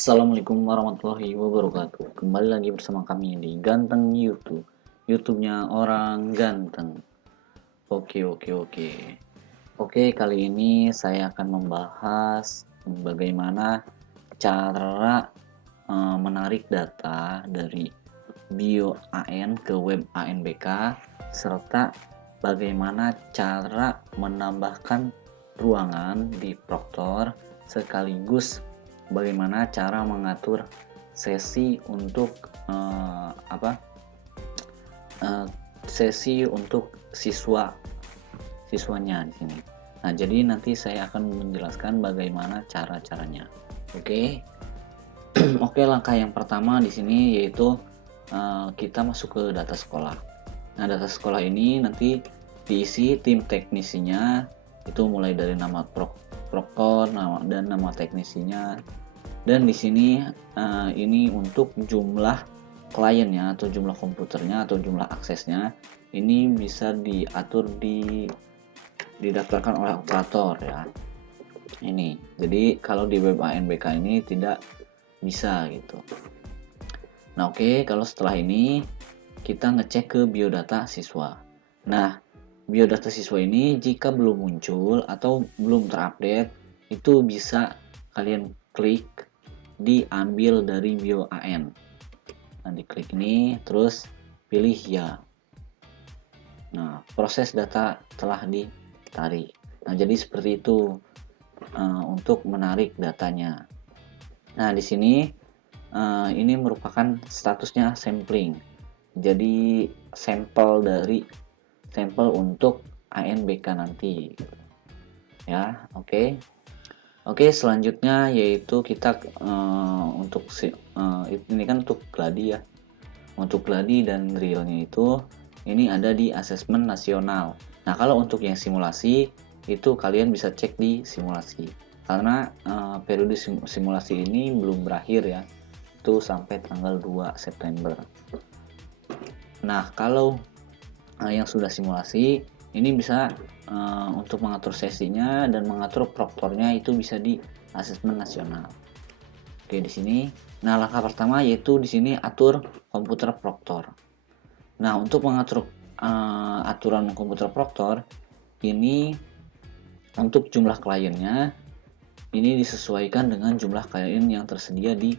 Assalamualaikum warahmatullahi wabarakatuh. Kembali lagi bersama kami di Ganteng YouTube. YouTube-nya orang ganteng. Oke. Oke, kali ini saya akan membahas bagaimana cara menarik data dari bio AN ke web ANBK serta bagaimana cara menambahkan ruangan di Proctor sekaligus bagaimana cara mengatur sesi untuk sesi untuk siswanya di sini. Nah, jadi nanti saya akan menjelaskan bagaimana cara-caranya. Oke. Oke, langkah yang pertama di sini yaitu kita masuk ke data sekolah. Nah, data sekolah ini nanti diisi tim teknisinya, itu mulai dari nama proktor, dan nama teknisinya. Dan di sini ini untuk jumlah kliennya atau jumlah komputernya atau jumlah aksesnya ini bisa diatur didaftarkan oleh operator ya. Ini. Jadi kalau di web ANBK ini tidak bisa gitu. Nah, oke, kalau setelah ini kita ngecek ke biodata siswa. Nah, biodata siswa ini jika belum muncul atau belum terupdate, itu bisa kalian klik diambil dari bio AN. Nah, diklik ini terus pilih ya. Nah, proses data telah ditarik. Nah, jadi seperti itu untuk menarik datanya. Nah, di sini ini merupakan statusnya sampling. Jadi sampel untuk ANBK nanti. Ya, oke. Oke, selanjutnya yaitu kita untuk ini kan untuk gladi ya. Untuk gladi dan realnya itu ini ada di asesmen nasional. Nah, kalau untuk yang simulasi itu kalian bisa cek di simulasi. Karena periode simulasi ini belum berakhir ya. Itu sampai tanggal 2 September. Nah, kalau yang sudah simulasi ini bisa untuk mengatur sesinya dan mengatur proktornya itu bisa di asesmen nasional. Oke, di sini. Nah, langkah pertama yaitu di sini atur komputer proktor. Nah, untuk mengatur aturan komputer proktor ini untuk jumlah kliennya ini disesuaikan dengan jumlah klien yang tersedia di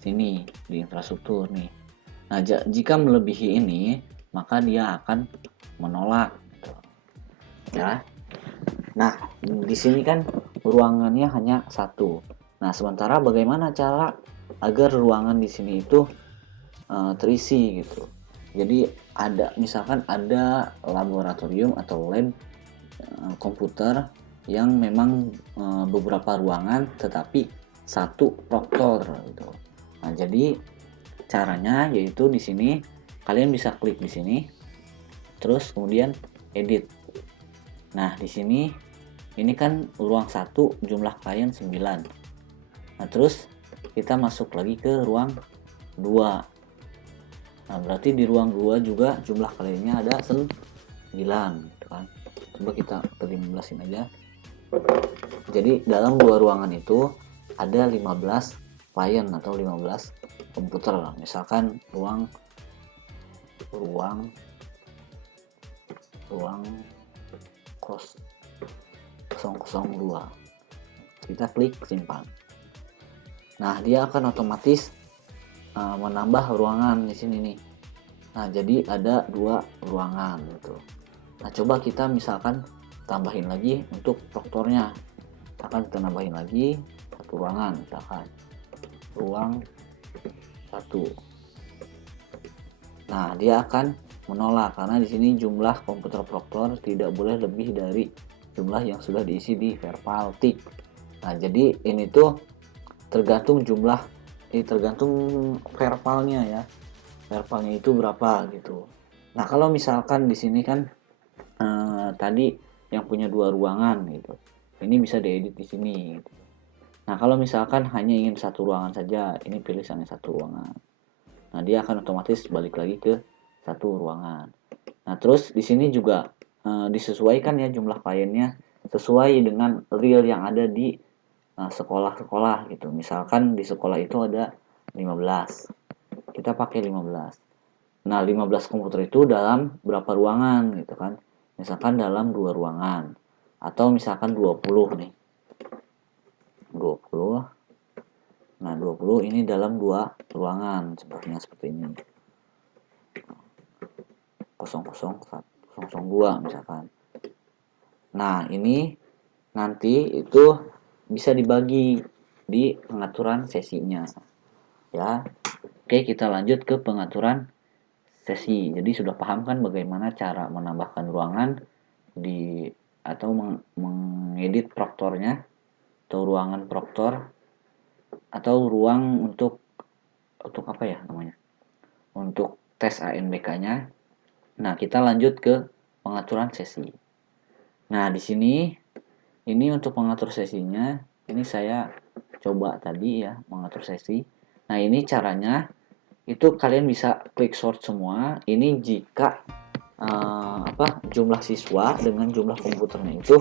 sini di infrastruktur nih. Nah, jika melebihi ini maka dia akan menolak gitu. Ya. Nah, di sini kan ruangannya hanya satu. Nah, sementara bagaimana cara agar ruangan di sini itu terisi gitu. Jadi misalkan ada laboratorium atau lab komputer yang memang beberapa ruangan tetapi satu proktor gitu. Nah, jadi caranya yaitu di sini kalian bisa klik di sini terus kemudian edit. Nah, di sini ini kan ruang 1 jumlah klien 9. Nah, terus kita masuk lagi ke ruang 2. Nah, berarti di ruang 2 juga jumlah kliennya ada 9 gitu kan. Coba kita ke 15 aja. Jadi dalam dua ruangan itu ada 15 klien atau 15 komputer. Misalkan ruang 002. Kita klik simpan. Nah, dia akan otomatis menambah ruangan di sini nih. Nah, jadi ada 2 ruangan gitu. Nah, coba kita misalkan tambahin lagi untuk proktornya. Akan kita nambahin lagi satu ruangan, misalkan ruang 1. Nah, dia akan menolak karena di sini jumlah komputer proktor tidak boleh lebih dari jumlah yang sudah diisi di verbal tick. Nah, jadi ini tuh tergantung verbalnya ya. Verbalnya itu berapa gitu. Nah, kalau misalkan di sini kan tadi yang punya 2 ruangan gitu. Ini bisa diedit di sini gitu. Nah, kalau misalkan hanya ingin satu ruangan saja, ini pilih hanya satu ruangan. Nah, dia akan otomatis balik lagi ke satu ruangan. Nah, terus di sini juga disesuaikan ya jumlah kliennya sesuai dengan real yang ada di sekolah-sekolah gitu. Misalkan di sekolah itu ada 15, kita pakai 15. Nah, 15 komputer itu dalam berapa ruangan gitu kan. Misalkan dalam 2 ruangan. Atau misalkan 20 nih. 20. Nah, 20 ini dalam 2 ruangan. Seperti ini. 001, 002 misalkan. Nah, ini nanti itu bisa dibagi di pengaturan sesinya. Ya. Oke, kita lanjut ke pengaturan sesi. Jadi sudah paham kan bagaimana cara menambahkan ruangan di atau mengedit proktornya atau ruangan proktor atau ruang untuk apa ya namanya? Untuk tes ANBK-nya. Nah, kita lanjut ke pengaturan sesi. Nah, di sini ini untuk pengatur sesinya, ini saya coba tadi ya mengatur sesi. Nah, ini caranya itu kalian bisa klik sort semua. Ini jika jumlah siswa dengan jumlah komputernya itu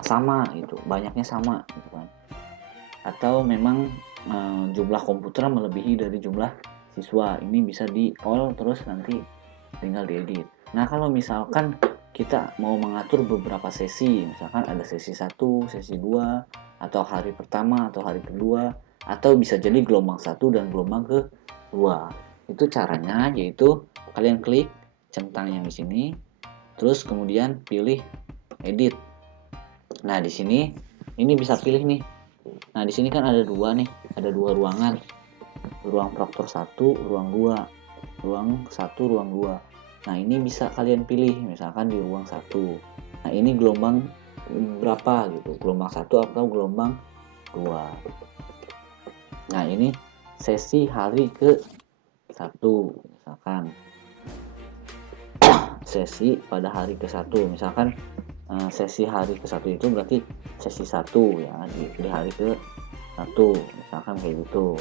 sama gitu, banyaknya sama gitu kan. Atau memang jumlah komputer melebihi dari jumlah siswa. Ini bisa di all terus nanti tinggal diedit. Nah, kalau misalkan kita mau mengatur beberapa sesi, misalkan ada sesi 1, sesi 2, atau hari pertama atau hari kedua, atau bisa jadi gelombang 1 dan gelombang kedua. Itu caranya yaitu kalian klik centang yang di sini, terus kemudian pilih edit. Nah, di sini ini bisa pilih nih. Nah, di sini kan ada 2 nih, ada 2 ruangan. Ruang proktor 1, ruang 2. Ruang 1, ruang 2. Nah, ini bisa kalian pilih misalkan di ruang 1. Nah, ini gelombang berapa gitu, gelombang 1 atau gelombang 2. Nah, ini sesi hari ke 1 misalkan. Sesi pada hari ke 1 misalkan sesi hari ke 1 itu berarti sesi 1 ya di hari ke 1 misalkan kayak gitu.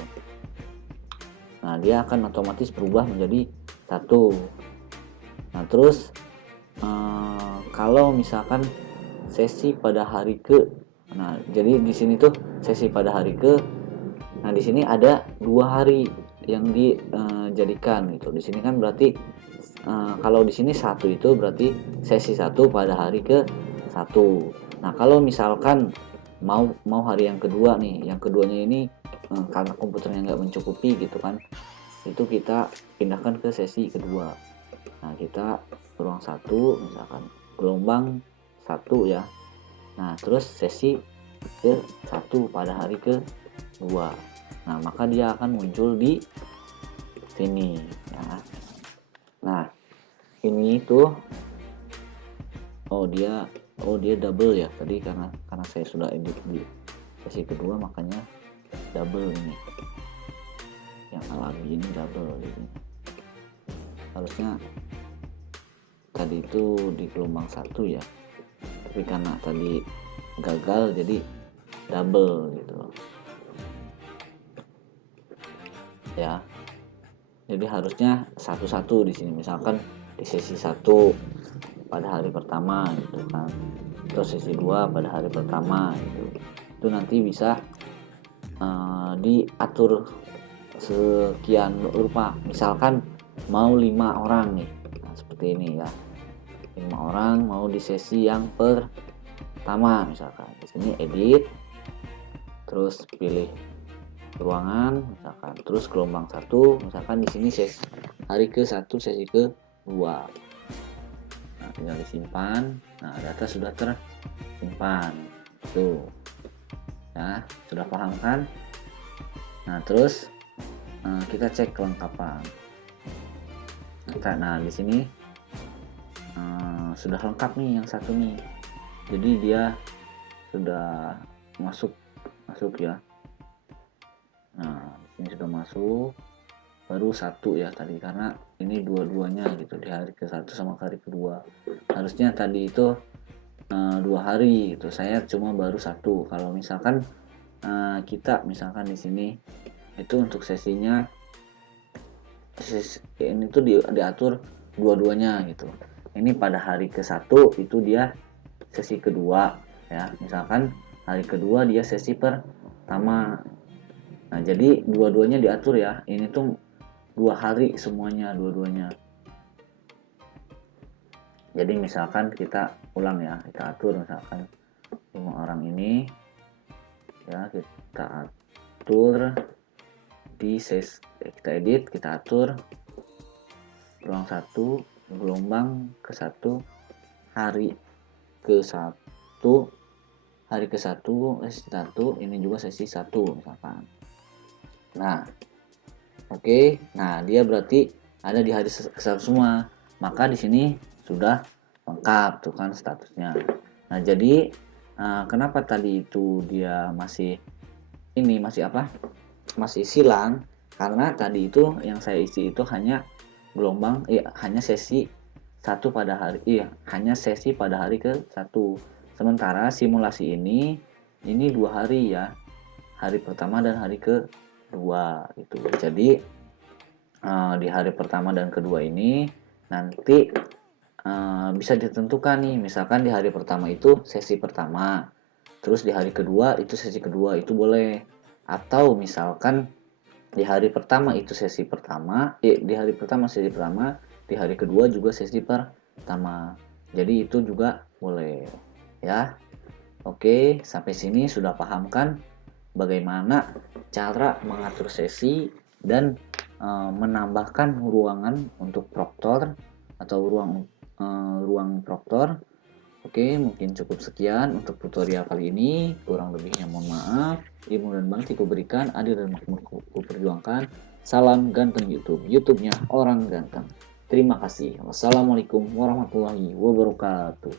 Nah, dia akan otomatis berubah menjadi 1. Nah, terus kalau misalkan sesi pada hari ke, nah jadi di sini tuh sesi pada hari ke, nah di sini ada 2 hari yang dijadikan gitu. Di sini kan berarti kalau di sini 1 itu berarti sesi 1 pada hari ke 1. Nah, kalau misalkan mau hari yang kedua nih, yang keduanya ini karena komputernya nggak mencukupi gitu kan, itu kita pindahkan ke sesi kedua. Nah, kita ruang 1 misalkan gelombang 1 ya. Nah, terus sesi ke 1 pada hari ke 2. Nah, maka dia akan muncul di sini ya. Nah, ini tuh dia double ya tadi karena saya sudah edit di sesi kedua makanya double ini. Yang alami ini double ini. Harusnya tadi itu di gelombang 1 ya, tapi karena tadi gagal jadi double gitu ya. Jadi harusnya satu-satu di sini, misalkan di sesi 1 pada hari pertama gitu kan, terus sesi 2 pada hari pertama gitu. Itu nanti bisa diatur sekian rupa, misalkan mau 5 orang nih. Nah, seperti ini ya. 5 orang mau di sesi yang pertama misalkan. Di sini edit, terus pilih ruangan misalkan, terus gelombang 1 misalkan di sini sesi hari ke 1 sesi ke 2. Nah, tinggal disimpan. Nah, data sudah tersimpan. Tuh. Ya, sudah paham kan? Nah, terus kita cek kelengkapan. Nah, di sini sudah lengkap nih yang satu nih, jadi dia sudah masuk ya. Nah, di sini sudah masuk, baru 1 ya tadi karena ini dua-duanya gitu di hari ke-1 sama hari kedua. Harusnya tadi itu 2 hari gitu, saya cuma baru 1. Kalau misalkan kita misalkan di sini itu untuk sesinya ini tuh diatur dua-duanya gitu. Ini pada hari ke-1 itu dia sesi kedua ya. Misalkan hari kedua dia sesi pertama. Nah, jadi dua-duanya diatur ya. Ini tuh 2 hari semuanya, dua-duanya. Jadi misalkan kita ulang ya, kita atur misalkan 5 orang ini ya, kita atur di sesi, kita edit, kita atur ruang 1, gelombang ke-1, hari ke-1, hari ke-1, sesi 1, ini juga sesi 1 misalkan. Nah, oke. Nah, dia berarti ada di hari ke-1 semua. Maka di sini sudah lengkap tuh kan statusnya. Nah, jadi kenapa tadi itu dia masih apa? Masih silang, karena tadi itu yang saya isi itu hanya gelombang hanya sesi 1 pada hari hanya sesi pada hari ke-1. Sementara simulasi ini 2 hari ya. Hari pertama dan hari kedua itu. Jadi di hari pertama dan kedua ini nanti bisa ditentukan nih, misalkan di hari pertama itu sesi pertama, terus di hari kedua itu sesi kedua, itu boleh. Atau misalkan di hari pertama itu sesi pertama, di hari pertama sesi pertama, di hari kedua juga sesi pertama. Jadi itu juga boleh ya. Oke, sampai sini sudah paham kan bagaimana cara mengatur sesi dan menambahkan ruangan untuk proktor atau ruang proktor. Oke, mungkin cukup sekian untuk tutorial kali ini. Kurang lebihnya mohon maaf. Ilmu dan bakti kuberikan, adil dan makmur kuperjuangkan. Salam ganteng YouTube, YouTube-nya orang ganteng. Terima kasih. Wassalamualaikum warahmatullahi wabarakatuh.